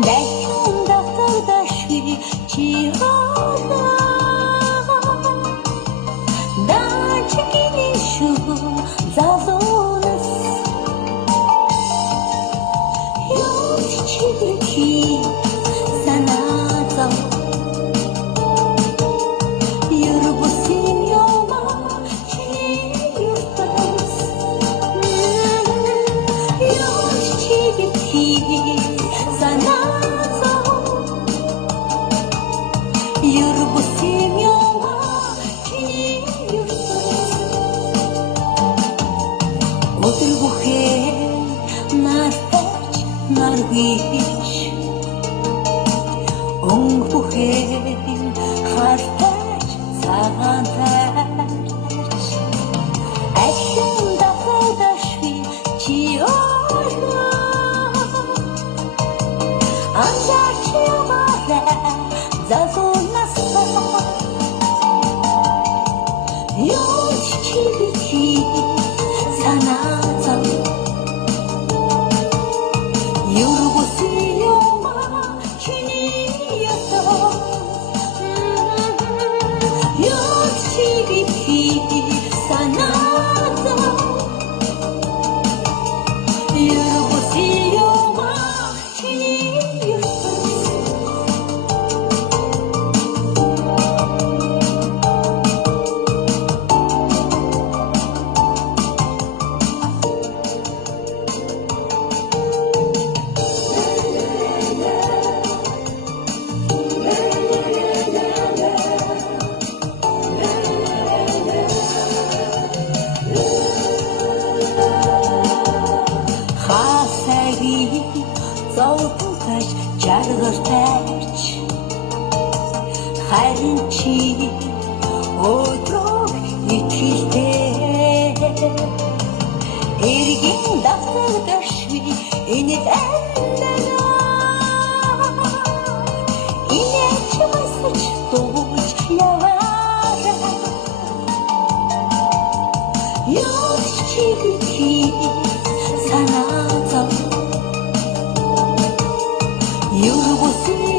Дайсан давтагдаш чи хоолоо даачгийн шүү залуунаас ёс чи санаазаа юрбусын ёма чи юртас ёс чи санаазаа юрбусын ёма чи юртас өдөр бүхэн нартай наргич өнгөхийн хартаж цагаантайч ахин давтагдаш чи ойлоо анзаарч яваарай зазуунаас ёс чи санаазаа юрбусын ёма чиний ёсоо ёс чи санаазаа юрбусын ёма чиний ёсоо хасари зовтолж жаргалтайч харин чи өдрөө ичилтэй эргэн давтагдаш энэт инээч басч дууч яваарай ёс чи санаазаа юрбусын